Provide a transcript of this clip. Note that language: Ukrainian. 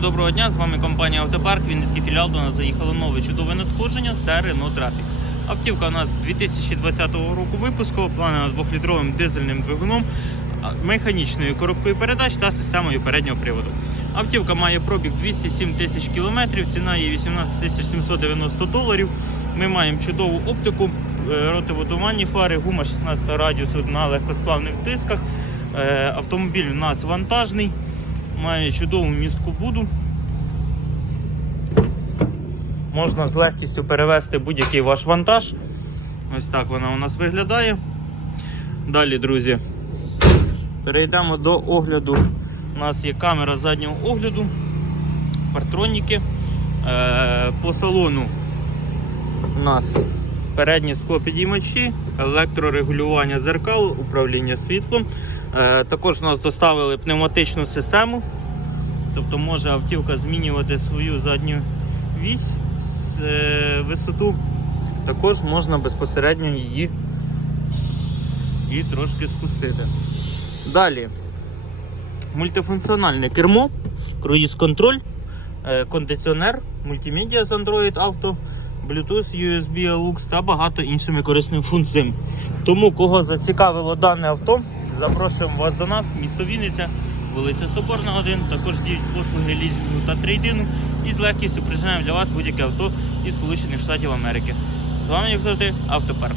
Доброго дня, з вами компанія Автопарк. Вінницький філіал до нас заїхало нове чудове надходження. Це Renault Traffic. Автівка у нас 2020 року випуску, обладнана 2-літровим дизельним двигуном, механічною коробкою передач та системою переднього приводу. Автівка має пробіг 207 тисяч кілометрів, ціна її 18 тисяч 790 доларів. Ми маємо чудову оптику, е, фари, гума 16 радіусу на легкосплавних дисках. Е, Автомобіль у нас вантажний, має чудову містку буду. Можна з легкістю перевезти будь-який ваш вантаж. Ось так вона у нас виглядає. Далі, друзі, перейдемо до огляду. У нас є камера заднього огляду, партроніки. Е, По салону у нас передні склопідіймачі, електрорегулювання дзеркал, управління світлом. Е, Також у нас доставили пневматичну систему. Тобто може автівка змінювати свою задню вісь е, висоту. Також можна безпосередньо її і трошки спустити. Далі мультифункціональне кермо, круїз-контроль, е, кондиціонер, мультимедіа з Android Auto, Bluetooth, USB, AUX та багато іншими корисними функціями. Тому, кого зацікавило дане авто, запрошуємо вас до нас, місто Вінниця, вулиця Соборна 1. Також діють послуги лізінгу та трейдину і з легкістю прижинаємо для вас будь-яке авто із Сполучених Штатів Америки. З вами, як завжди, Автопарк.